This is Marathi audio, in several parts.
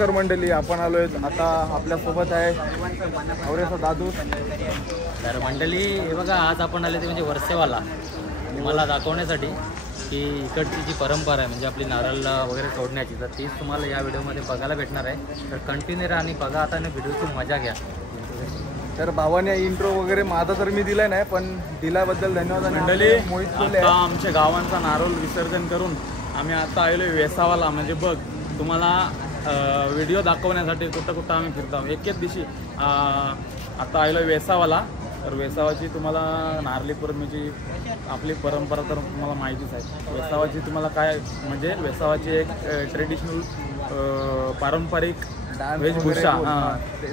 नमस्कार मंडळी, आपण आलोय आता आपल्यासोबत आहे आवरेचा दादू. तर मंडळी हे बघा, आज आपण आले ते म्हणजे वर्षेवाला मला दाखवण्यासाठी की इकडची जी परंपरा आहे म्हणजे आपली नारळला वगैरे सोडण्याची, तर तीच तुम्हाला या व्हिडिओमध्ये बघायला भेटणार आहे. तर कंटिन्यू राहा आणि बघा आता व्हिडिओची मजा घ्या. तर भावाने इंट्रो वगैरे माझा तर मी दिलाय नाही, पण दिल्याबद्दल धन्यवाद. मंडळी आता आमच्या गावांचा नारळ विसर्जन करून आम्ही आता आलोय वेसावाला. म्हणजे बघ, तुम्हाला व्हिडिओ दाखवण्यासाठी कुठं कुठं आम्ही फिरतो. एकच दिवशी आता आलोय वेसावाला. तर वेसावाची तुम्हाला नारळी पौर्णिमेची आपली परंपरा तर तुम्हाला माहितीच आहे. वेसावाची तुम्हाला काय म्हणजे वेसावाची एक ट्रेडिशनल पारंपरिक वेशभूषा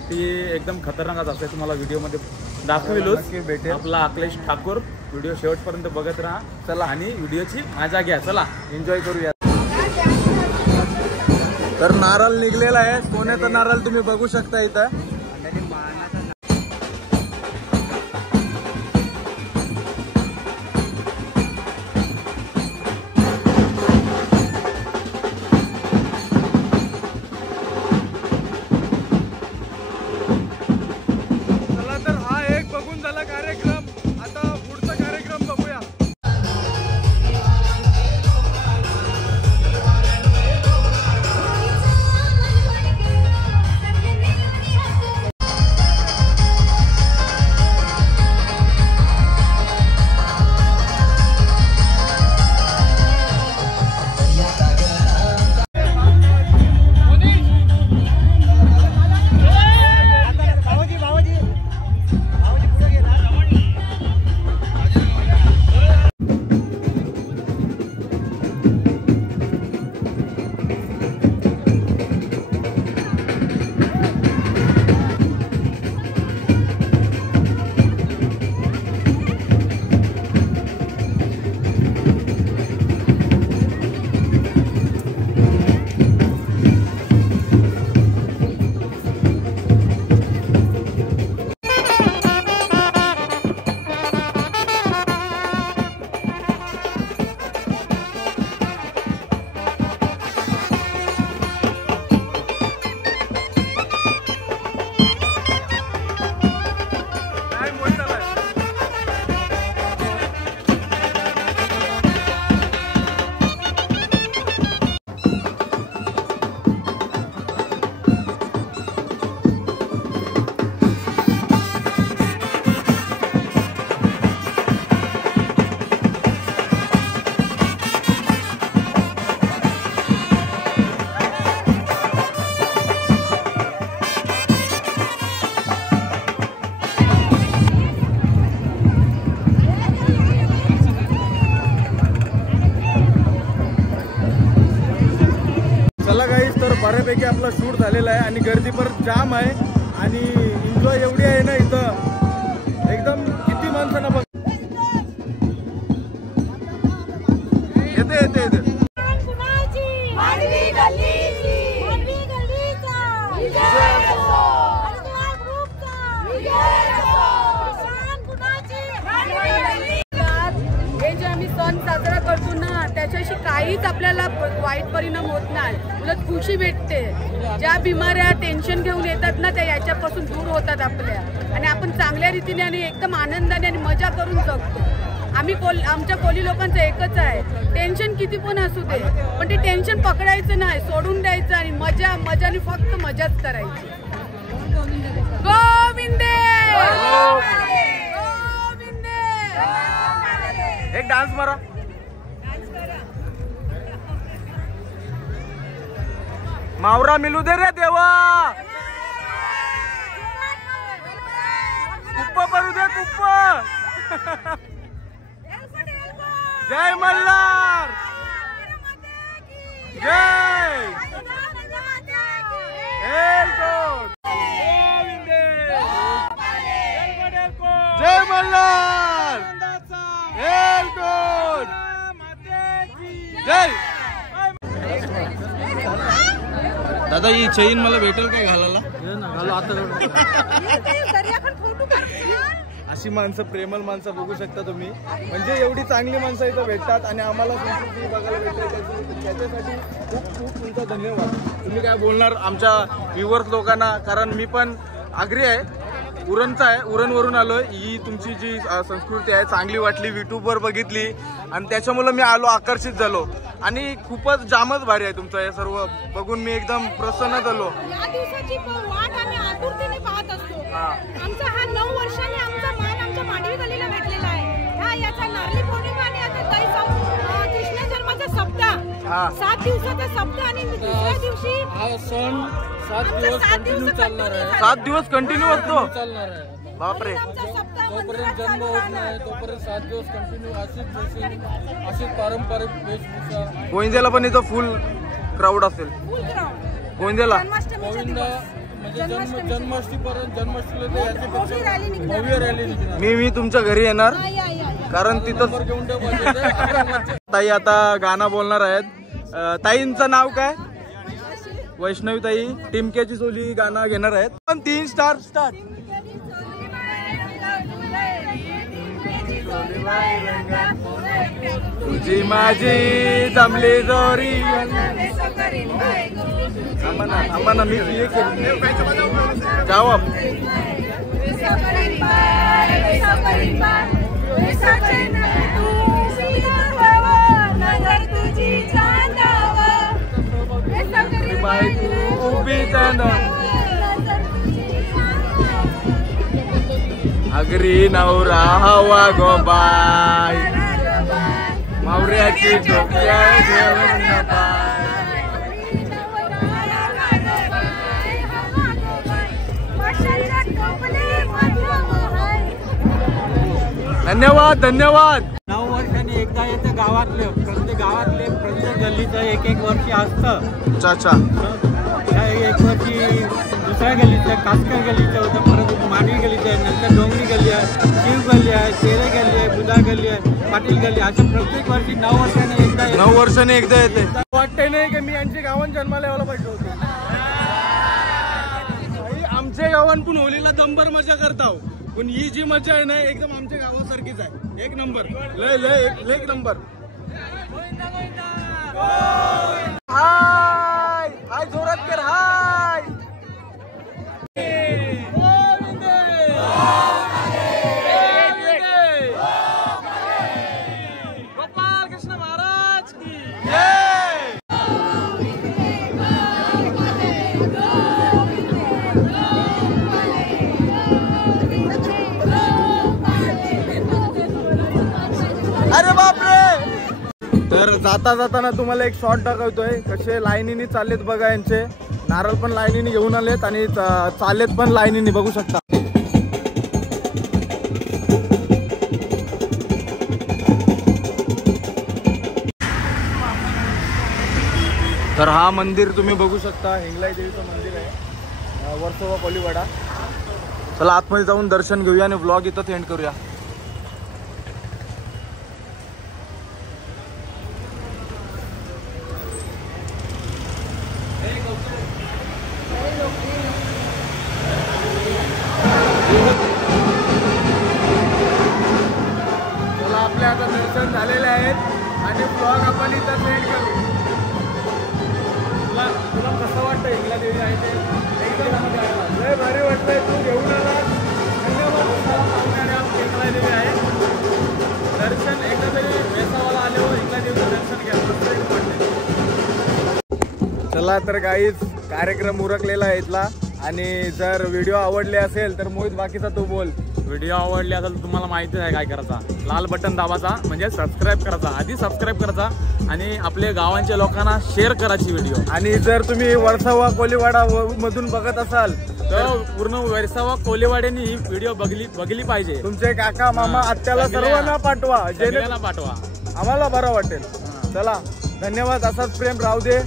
ती एकदम खतरनाक असते. तुम्हाला व्हिडिओमध्ये दाखविलोच. आपला अखिलेश ठाकूर. व्हिडिओ शेवटपर्यंत बघत राहा. चला आणि व्हिडिओची मजा घ्या. चला एन्जॉय करूया. तर नारळ निघलेला आहे, सोन्याचा नारळ तुम्ही बघू शकता इथं. बऱ्यापैकी आपला शूट झालेला आहे आणि गर्दी परत जाम आहे आणि एन्जॉय एवढी आहे ना इथं. एकदम किती माणसांना बघ येते येते येते. सण साजरा करतो ना, त्याच्याशी काहीच आपल्याला वाईट परिणाम होत नाही, उलट खुशी भेटते. ज्या बिमाऱ्या टेन्शन घेऊन येतात ना, त्या याच्यापासून दूर होतात आपल्या, आणि आपण चांगल्या रीतीने आणि एकदम आनंदाने आणि मजा करून जगतो. आमच्या कोली लोकांचं एकच आहे, टेन्शन किती पण असू दे, पण ते टेन्शन पकडायचं नाही, सोडून द्यायचं आणि मजाने फक्त मजाच करायची. गोविंदे एक डान्स मारा. मावरा मिलू दे रे देवा, कुप्पा भरू दे कुप्पा. जय मल्हार, जय जय मल्हार, जय. दादा ही चैन मला भेटेल काय घालायला? अशी माणसं, प्रेमळ माणसं बघू शकता तुम्ही. म्हणजे एवढी चांगली माणसं इथं भेटतात आणि आम्हाला संस्कृती बघायला भेटते. त्याच्यासाठी खूप खूप तुमचा धन्यवाद. तुम्ही काय बोलणार आमच्या व्ह्युअर्स लोकांना? कारण मी पण आग्री आहे, उरणचा आहे, उरणवरून आलोय. ही तुमची जी संस्कृती आहे चांगली वाटली, युट्यूबवर बघितली आणि त्याच्यामुळे मी आलो, आकर्षित झालो. आणि खूपच जामच भारी आहे तुमचं हे सर्व बघून मी एकदम प्रसन्न झालो. या दिवसाची वाट आम्ही आतुरतेने पाहत असतो. आमचा हा 9 वर्षाने आमचा मान आमच्या मांडवी गलीला भेटलेला आहे. हा याचा नारळी पौर्णिमा आणि आता कृष्ण जन्माचा सप्ताह, 7 दिवसाचा सप्ताह आणि दुसऱ्या दिवशी हा सण 7 दिवस कंटिन्यू चालणार आहे. 7 दिवस कंटिन्यू असतो. चालणार आहे. बापरे. जोपर्यंत जन्म होत नाही तोपर्यंत 7 दिवस कंटिन्यू अशीच पारंपरिक वेशभूषा. गोविंद्याला पण इथं फुल क्राऊड असेल. गोविंद्याला गोविंद म्हणजे जन्माष्टमीपर्यंत, जन्माष्टमीला ते याच्यापेक्षा भव्य रॅली निघणार. मी तुमच्या घरी येणार कारण तिथं घेऊन ठेवा. ताई आता गाणं बोलणार आहेत. ताईंचं नाव काय? वैष्णवी ताई. टिमक्याची चोली गाणं घेणार आहेत. पण 3 स्टार स्टार्ट. तुझी माझी जमली जोरी. आम्हाला मी जाऊ अगरी नवरा हवा गोबाई मावऱ्याची डोक्या घेऊन बाय. धन्यवाद धन्यवाद. 9 वर्षांनी एकदा येतं गावातले, प्रत्येक गल्लीचं एक वर्षी असतं. अच्छा. एक वर्षी दुसऱ्या गल्लीचं, कासकर गल्लीचं होतं, परत मांडवी गल्लीचं आहे, नंतर डोंगरी गल्ली आहे, शिव गल्ली आहे, शेरे गल्ली आहे, बुधा गल्ली आहे, पाटील गल्ली. असं प्रत्येक वर्षी 9 वर्षांनी एकदा 9 वर्षांनी एकदा येते. वाटतंय नाही की मी यांच्या गावात जन्माला यायला पाहिजे होतो. आमच्या गावात पण होलीला दंबर मजा करताव, पण ही जी मजा आहे ना एकदम आमच्या गावासारखीच आहे. एक नंबर. लय एक नंबर. हाय हाय जोरात कर. हाय गोपाल कृष्ण महाराज की जय. अरे बापरे. तर जाता जाताना तुम्हाला एक शॉट दाखवतोय कसे लाईनीने चाललेत बघा. यांचे नारळ पण लाईनीने घेऊन आलेत आणि चाललेत पण लाईनीने, बघू शकता. तर हा मंदिर तुम्ही बघू शकता, हिंगलाई देवीचं मंदिर आहे, वर्सोवा कोलीवाडा. चला आतमध्ये जाऊन दर्शन घेऊया आणि व्लॉग इथं एंड करूया. चला आपले आता दर्शन झालेले आहेत आणि ब्लॉग आपण इथं सेंड करू. तुला कसं वाटतं हिंगला देवी आहे ते? एकदम लय भारी वाटतंय. तू घेऊन आला. धन्यवाद. हिंगला देवी आहे. दर्शन एकदा तरी वेसावाला आले हो, हिंगला देवीचं दर्शन घ्या. चला तर गाईज कार्यक्रम उरकलेला आहे इथला. आणि जर व्हिडिओ आवडले असेल तर मोहित बाकीचा तू बोल. व्हिडिओ आवडली असेल तर तुम्हाला माहिती आहे काय करायचा. लाल बटन दाबाचा, म्हणजे सबस्क्राईब करायचा. आधी सबस्क्राईब करायचा आणि आपल्या गावांच्या लोकांना शेअर करायची व्हिडिओ. आणि जर तुम्ही वर्सोवा कोलीवाडा मधून बघत असाल तर पूर्ण वर्सोवा कोलीवाड्यानी ही व्हिडिओ बघली पाहिजे. तुमचे काका मामा आत्याला सर्वांना पाठवा, सगळ्यांना पाठवा. आम्हाला बरं वाटेल. चला धन्यवाद. असाच प्रेम राहू दे.